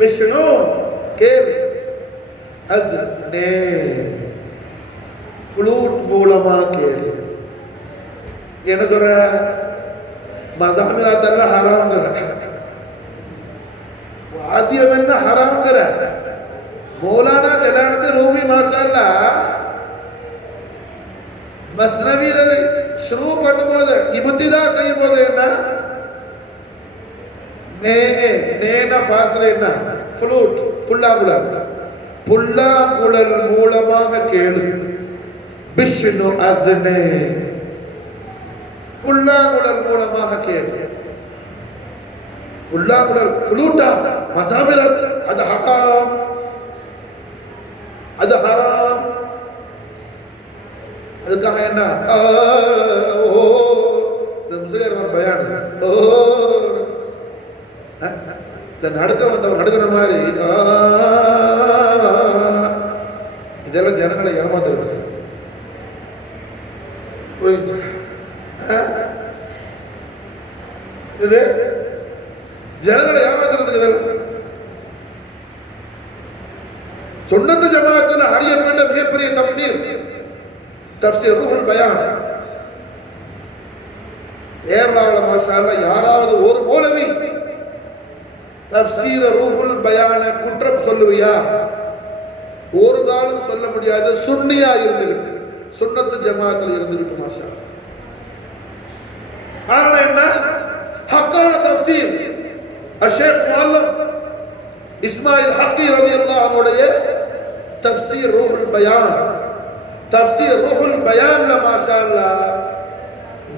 விஷ்ணு கேளு. அஸ்னே ஃப்ளூட் மூலமா கேளு. என்ன சொல்ற? மசாமிராத்தல்ல ஹராம்ங்கற, வாத்தியம் என்ன ஹராம்ங்கற. மௌலானா ஜலாலுத்தீன் ரூமி மாஷாஅல்லாஹ் மஸ்னவில ஷுரூ பண்ணும்போது இப்திதா செய்யும்போது என்ன? நேன ஃபாஸ்ல என்ன? ஃப்ளூட், புல்லாங்குழல். புல்லாங்குழல் மூலமாக கேளு. விஷ்ணு அஸ்னே, புல்லாங்குழல் மூலமாக கேளு. புல்லாங்குழல் ஃப்ளூட்டா மசாமிரத், அது ஹராம், அது ஹராம். அதுக்காக என்ன? இந்த முஸ்லிம் பயான் இந்த நடுக்க வந்தவன் நடுக்கிற மாதிரி இதெல்லாம் ஜனங்களை ஏமாத்துறது. இது ஜனங்களை ஏமாத்துறதுக்கு இதெல்லாம் சுன்னத்து ஜமாஅத்துல அறியப்பட்ட மிகப்பெரிய தஃப்சீர், தஃப்சீர் ரூஹுல் பயான். கேரளாவுல மாஷாஅல்லாஹ் யாராவது ஒரு மௌலவி தஃப்சீர் ரூஹுல் பயான குற்றம் சொல்லுவியா? ஒரு காலம் சொல்ல முடியாது. சுன்னியா இருந்துகிட்டு, சுன்னத்து ஜமாஅத்தில் இருந்துகிட்டு மாஷாஅல்லாஹ். காரணம் என்ன? ஹக்கான தஃப்சீர் ஷேக் முஅல்லம் இஸ்மாயில் ஹக்கி ரலியல்லாஹு அன்ஹுடைய தப்சீர் ரூஹுல் பயான், தப்சீர் ரூஹுல் பயான்ல மாஷா அல்லாஹ்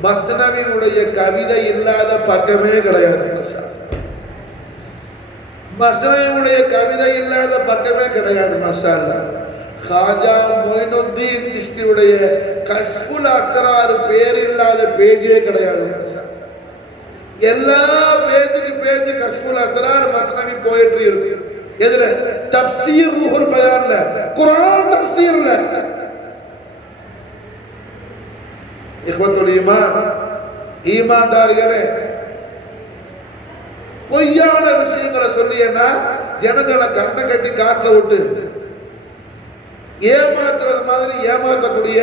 மஸ்னவியுடைய கவிதை இல்லாத பக்கமே கிடையாது. மாஷா மஸ்னவியுடைய கவிதை இல்லாத பக்கமே கிடையாது. மாஷா அல்லாஹ் காஜா மொயினுத்தீன் சிஷ்தியுடைய கஷ்புல் அஸ்ரார் பேர் இல்லாத பேஜே கிடையாது. மாஷா எல்லா பேஜுக்கு பேஜ் கஷ்புல் அஸ்ரார் மஸ்னவி போயிட்டு இருக்கு. எதுல? தப்சீர் ரூஹுல் பயான்ல, குர்ஆன் தப்சீர்ல. இஹ்வத்துல் ஈமான், ஈமான்தாரிகளே, பொய்யான விஷயங்களை சொல்லியன்னா ஜனங்களை கண்ணை கட்டி காட்டுல விட்டு ஏமாத்துறது மாதிரி ஏமாற்றக்கூடிய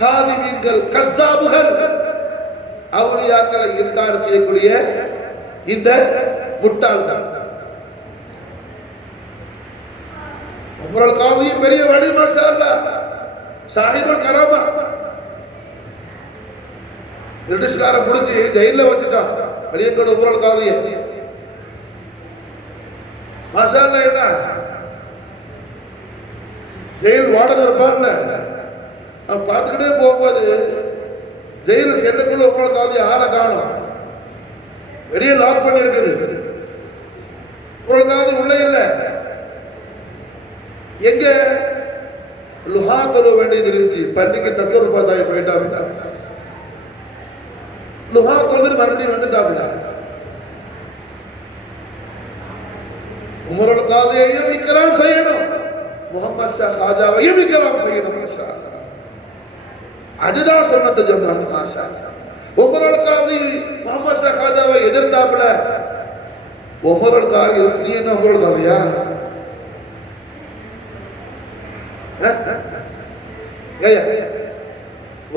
காதிமீன்கள், கத்தாபுகள், அவுலியாக்களை இன்கார் செய்யக்கூடிய இந்த முட்டாள்கள். உமருல் காதி பெரிய வழி மாஷா அல்லாஹ், சாஹிபுல் கராமா. பிரிட்டிஷ்கார புடிச்சு ஜெயில வச்சுட்டான் வெளியேக்கோட உமருல் காதிய. மாஷா அல்லாஹ் என்ன ஜெயில் வார்டன் இருப்பான்ல, அவன் பார்த்துக்கிட்டே போகும்போது ஜெயில சேர்ந்தக்குள்ள உமருல் காதி ஆளை காணும், வெளியே லாக் பண்ணி இருக்குது. உமருல் காதி உள்ள இல்லை. எங்க லுஹா தொழ வேண்டியது இருந்துச்சு, பன்னிக்கு தஸ்வருஃபாத்தாய் போயிட்டாப்ல. லுஹா தொழுது மறுபடியும் வந்துட்டாப்ல. உமருல் காதியையும் இக்ராம் செய்யணும், முஹம்மது ஷா காஜாவையும் இக்ராம் செய்யணும். மாஷா அதுதான் சுன்னத்து ஜமாத். மாஷா உமருல் காதி முஹம்மது ஷா காஜாவை எதிர்த்தாப்ல. உமருல் காதி நீ என்ன உமருல் காதியா?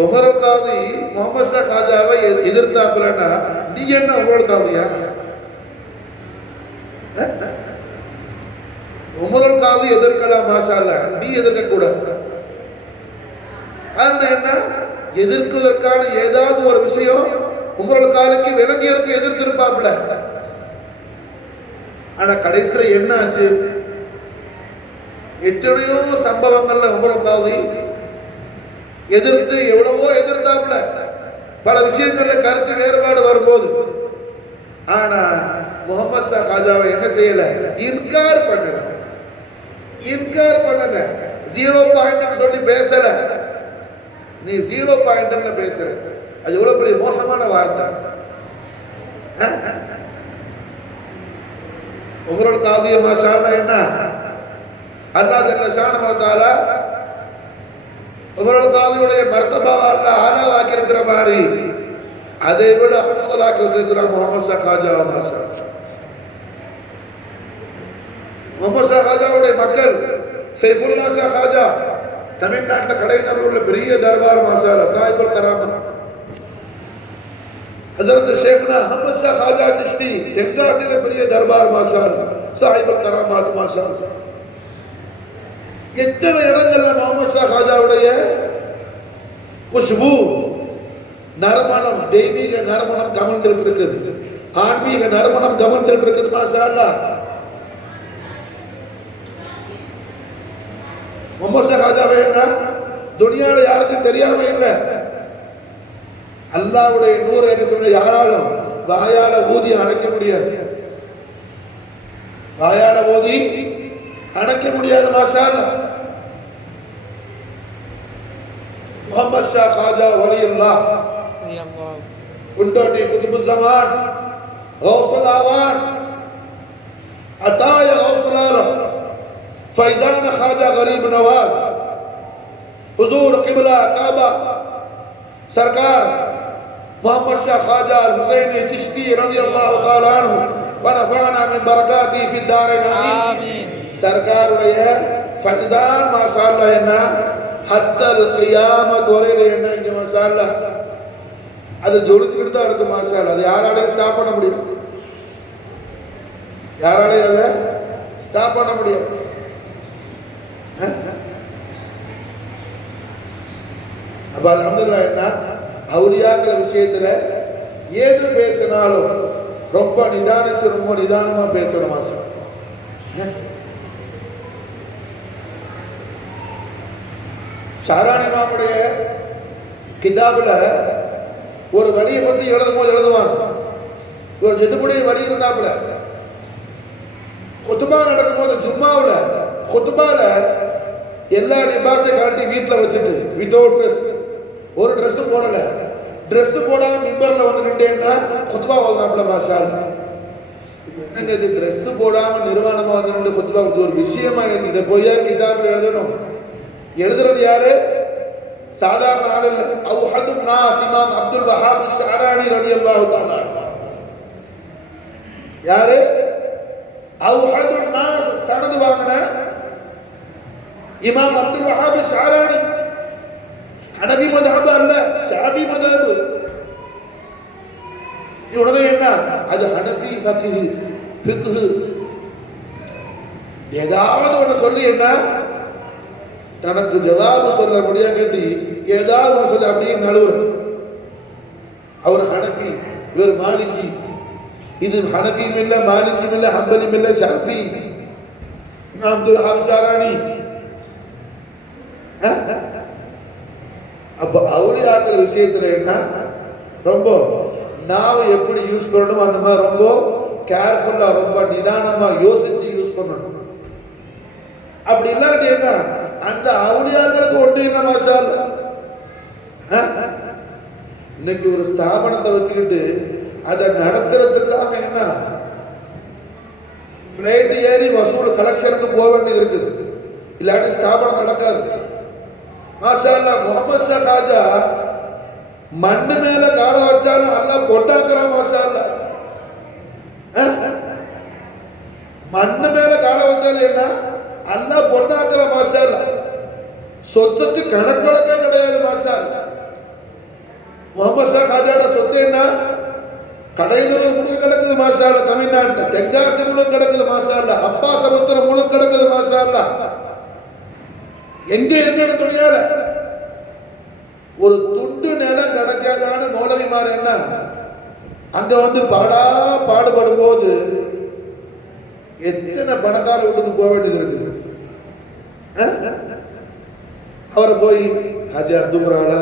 உமருல் காதி முஹம்மது ஷா காஜாவை எதிர்த்தாப்புலன்னா நீ என்ன உமருல் காதியா? உமருல் காதி எதிர்க்கலாம் மாஷா அல்லாஹ், நீ எதிர்க்க கூடாது. அந்த என்ன எதிர்க்குவதற்கான ஏதாவது ஒரு விஷயம் உமருல் காதிக்கு விளங்கியருக்கு எதிர்த்திருப்பாப்புல. ஆனா கடைசியில என்ன ஆச்சு? எத்தனையோ சம்பவங்கள்ல உமருல் காதி எதிர்த்து எவ்வளவோ எதிர்த்தாப்புல, பல விஷயங்கள்ல கருத்து வேறுபாடு வரும்போது. ஆனா முஹம்மது ஷா காஜாவை என்ன செய்யல? இன்கார் பண்ணல. இன்கார் பண்ணல, 0 பாயிண்ட் சொல்லி பேசல. நீ 0 பாயிண்ட் பேசுற, அது எவ்வளவு பெரிய மோசமான வார்த்தை. உமருல் காதிய மாஷா அல்லாஹ் என்ன அல்லாஹ் ஜல்ல ஷானஹு வ தஆலா உமருல் காதியுடைய மர்தபாவை அல்லாஹ் ஆலாவாக்கி இருக்கிற மாதிரி அதை விட அஃதலாக்கி வச்சிருக்கிறான் முஹம்மது ஷா காஜா. மாஷா முஹம்மது ஷா காஜாவுடைய மக்கள் சைஃபுல்லா ஷா காஜா தமிழ்நாட்டில் கடைநல்லூர்ல உள்ள பெரிய தர்பார். மாஷா அல்லாஹ் சாஹிபுல் கராமா ஹஜ்ரத் ஷேக்னா அஹ்மத் ஷா காஜா சிஷ்தி தென்காசியில பெரிய தர்பார். மாஷா அல்லாஹ் சாஹிபுல் கராமாத். மாஷா அல்லாஹ் எத்தனை இடங்கள்ல முஹம்மது ஷா காஜாவுடைய குஷ்பு நறுமணம், தெய்வீக நறுமணம் கமழ்ந்துட்டு இருக்குது, ஆன்மீக நறுமணம் கமழ்ந்துட்டு இருக்குது. மாஷா அல்லாஹ் முஹம்மது ஷா காஜாவை என்ன துனியால யாருக்கும் தெரியாம இல்லை. அல்லாஹ்வுடைய நூரை என்ன சொன்ன யாராலும் வாயால ஊதி அணைக்க முடியாது, வாயால ஊதி அணைக்க முடியாது. மாஷா அல்லாஹ் முஹம்மது ஷா காஜா வலியுல்லாஹ் குண்டோட்டி குதுபுஸ் ஸமான் கௌசுல் ஆவான் அதாய கௌசுல் ஆலம் ஃபைசான खाजा गरीब नवाज हुजूर किबला काबा सरकार मोहम्मद शाह खाजा अल हुसैनी चिश्ती रज़ियल्लाहु तआला अन्हु व नफ़अना मिन बरकाती फी दारिन आमीन. सरकार உடைய ஃபைசான் மாஷா அல்லாஹ் என்ன ஹத்தல் கியாமத் வரையில என்ன இங்க மாஷா அல்லாஹ் அது ஜொலிச்சுக்கிட்டு தான் இருக்கு. மாஷா அல்லாஹ் அது யாராலையும் ஸ்டாப் பண்ண முடியாது, யாராலையும் அதை ஸ்டாப் பண்ண முடியாது. அப்ப அல்ஹம்துலில்லாஹ் என்ன அவுலியாக்கள் விஷயத்துல ஏது பேசினாலும் ரொம்ப நிதானிச்சு ரொம்ப நிதானமா பேசணும். மாஷா ஷாரானி இமாமுடைய கிதாபில் ஒரு வழியை பற்றி எழுதும் போது எழுதுவாங்க. ஒரு ஜெதுபுடைய வழி இருந்தாப்புல குத்துபா நடக்கும்போது ஜும்மாவில் குத்துபால எல்லா லிபாஸையும் கழட்டி வீட்டில் வச்சுட்டு வித்தவுட் ட்ரெஸ், ஒரு ட்ரெஸ்ஸும் போடலை, ட்ரெஸ்ஸு போடாமல் மிம்பரில் வந்து நின்றேன்னா குத்துபா ஓதுனாப்புல மாஷா அல்லாஹ். என்னங்க இது ட்ரெஸ்ஸு போடாமல் நிர்வாணமாக வந்து குத்துபா ஒரு விஷயமா இதை போய் கிதாபில் எழுதணும். எழுதுறது யாரு? சாதாரண ஆள் இல்லை. அவுஹதுன் நாஸ் இமாம் அப்துல் வஹாப் ஷஅரானி ரலியல்லாஹு தஆலா. யாரு? அவுஹதுன் நாஸ் சனது வாங்கின இமாம் அப்துல் வஹாப் ஷஅரானி. ஹனபி மذهب அல்ல, ஷாஃபி மذهب. உடனே என்ன அது ஹனஃபி ஃபிக்ஹ் ஏதாவது ஒன்று சொல்லி என்ன தனக்கு ஜவாபு சொல்ல முடியாது, ஏதாவது ஒன்று சொல்ல அப்படியே நழுவுற. அவர் ஹனஃபி, இவர் மாலிகி. இது ஹனஃபியும் இல்லை, மாலிகியும் இல்லை, ஹம்பலியும் இல்லை, ஷாஃபி. அப்துல் வஹாப் ஷஅரானி. அப்போ அவுலியாக்கள் விஷயத்துல என்ன ரொம்ப நாவை எப்படி யூஸ் பண்ணணும் அந்த மாதிரி ரொம்ப கேர்ஃபுல்லா ரொம்ப நிதானமா யோசிச்சு யூஸ் பண்ணணும். அப்படி இல்லாட்டி என்ன அந்த அவுலியாக்களுக்கு ஒன்று என்ன மாஷா அல்லாஹ். இன்னைக்கு ஒரு ஸ்தாபனத்தை வச்சுக்கிட்டு அதை நடத்துறதுக்காக என்ன பிளைட் ஏறி வசூல் கலெக்ஷனுக்கு போக வேண்டியது இருக்குது, இல்லாட்டி ஸ்தாபனம் நடக்காது. மாஷா அல்லாஹ் முகமது ஷா காஜா மண்ணு மேல கால வச்சாலும் அல்லாஹ் கொண்டாக்குறான். மாஷா அல்லாஹ் மண்ணு மேல கால வச்சாலும் என்ன அல்லாஹ் கொண்டாக்குற. மாஷா அல்லாஹ் சொத்துக்கு கணக்கு வழக்கம் கிடையாது. மாஷா அல்லாஹ் முகமது ஷா காஜாட சொத்து என்ன கடைதொழில் முழுக்க கிடக்குது. மாஷா அல்லாஹ் தமிழ்நாட்டில் தென்காசி முழுக்க கிடக்குது. மாஷா அல்லாஹ் அப்பா சமுத்திரம் முழுக்க கிடக்குது. மாஷா அல்லாஹ் எங்க இருக்கணும் துணியால ஒரு துண்டு நிலம் கிடைக்காதான மௌலவிமார் என்ன அங்க வந்து பாடுபடும் போது எத்தனை பணக்கார வீட்டுக்கு போக வேண்டியது இருக்கு. அவரை போய் ஹாஜியார் தூங்குறாங்களா,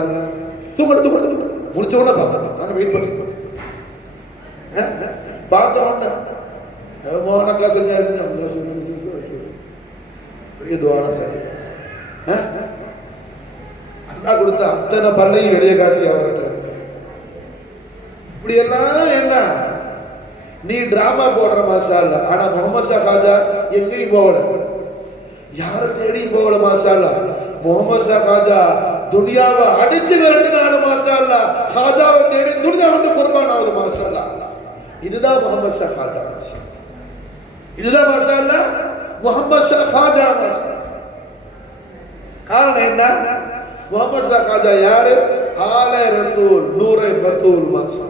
தூக்கட்டு முடிச்ச உடனே பார்க்கணும். நாங்கள் வெயிட் பண்ணி பார்த்த உடனே மோகனக்கா செஞ்சா பெரிய துவாரா செஞ்சு அல்லாஹ் கொடுத்த அத்தனை பல்லையும் வெளியே காட்டி அவர்கிட்ட இப்படி எல்லாம் என்ன நீ டிராமா போடுற. மாஷா அல்லாஹ். ஆனா முகமது ஷா காஜா எங்கேயும் போகல, யாரை தேடியும் போகல. மாஷா அல்லாஹ் முகமது ஷா காஜா துனியாவை அடிச்சு விரட்டினாலும் மாஷா அல்லாஹ் காஜாவை தேடி துனியா வந்து குர்பான் ஆகுது. மாஷா அல்லாஹ் இதுதான் முகமது ஷா காஜா. இதுதான் மாஷா அல்லாஹ் முகமது ஷா காஜா. மாஷா காரணம் என்ன? முகமது ஷா காஜா யாரு? ஆலே ரசூல் நூரை பத்தூல். மாஷா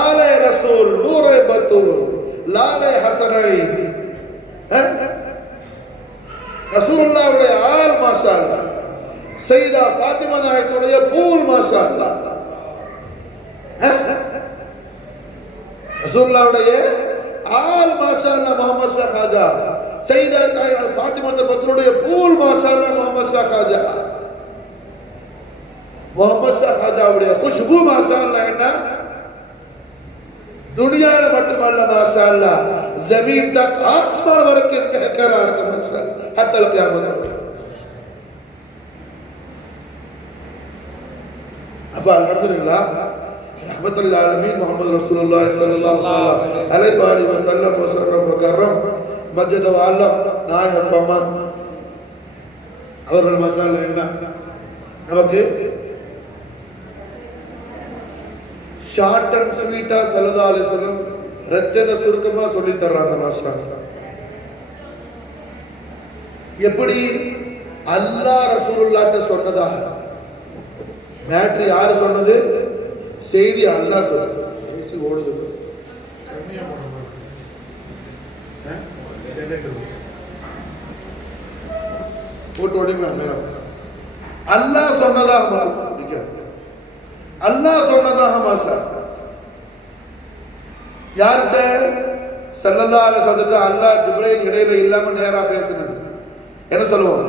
ஆலே ரசூல் நூரை பத்தூல் லாலே ஹசனைன். ரசூலுல்லாஹ்வுடைய ஆல். மாஷா அல்லாஹ் சையதா ஃபாத்திமா நாயகத்துடைய பூல். மாஷா அல்லாஹ் ரசூலுல்லாஹ்வுடைய ஆல். மாஷா அல்லாஹ் முகமது ஷா காஜா சையதா ஃபாத்திமா பத்ருடைய பூல். மாஷா அல்லாஹ் முகமது ஷா காஜா. முகமது ஷா காஜாவுடைய குஷ்பு மாஷா அல்லாஹ் என்ன दुनियाல மட்டுமல்ல மாஷா அல்லாஹ் ஜமீன் தக் ஆஸ்மான் வரைக்கும் कहकरा இருக்கு. மாஷா அல்லாஹ் ஹத்தல் கியாமத். அப்ப அல்ஹம்துலில்லாஹ் ரஹ்மத்துல் ஆலமீன் முஹம்மது ரசூலுல்லாஹி ஸல்லல்லாஹு அலைஹி வஸல்லம் வஸர்ரம் வகர்ரம் மஜ்ஜத வஅல்லம் நாயகம் அவர்கள் மாஷா அல்லாஹ் என்ன நமக்கு ஷார்ட் அண்ட் ஸ்வீட்டா ஸல்லல்லாஹு அலைஹி வஸல்லம் ரத்தின சுருக்கமா சொல்லி தர்றாங்க. மாஷா எப்படி அல்லாஹ் ரசூலுல்லாஹ்ட்ட சொன்னதாக மேட்ரு யாரு சொன்னது? செய்தி அல்லாஹ் சொன்னது. ஏசி ஓடுது போட்டு ஓடிங்க. அல்லாஹ் சொன்னதாக அல்லாஹ் சொன்னதாக. மாஷா யார்கிட்ட? ஸல்லல்லாஹு அலைஹி வஸல்லம். அல்லாஹ் ஜிப்ரீல் இடையில இல்லாம நேரா பேசினது. என்ன சொல்லுவோம்?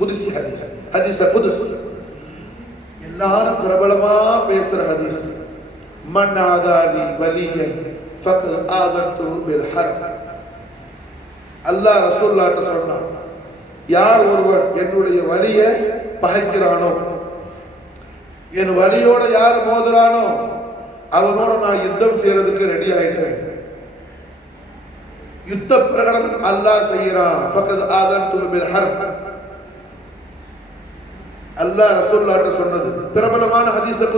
குதுசி ஹதீஸ், ஹதீஸ குதுஸ். எல்லாரும் பிரபலமா பேசுற ஹதீஸ். மன் ஆதானி வலியன் ஃபக்த் ஆதன்து பில் ஹர்ப். அல்லாஹ் ரசூலுல்லாஹ்ட்ட சொன்னான், யார் ஒருவர் என்னுடைய வலியை பகைக்கிறானோ, என் வலியோட யார் மோதுறானோ அவனோட நான் யுத்தம் செய்யறதுக்கு ரெடி ஆயிட்டேன். யுத்த பிரகடனம் அல்லாஹ் செய்யறான். ஃபக்த் ஆதன்து பில் ஹர்ப். அல்லாஹ் ரசூலுல்லாஹ்ட்ட சொன்னது பிரபலமான ஹதீஸ்.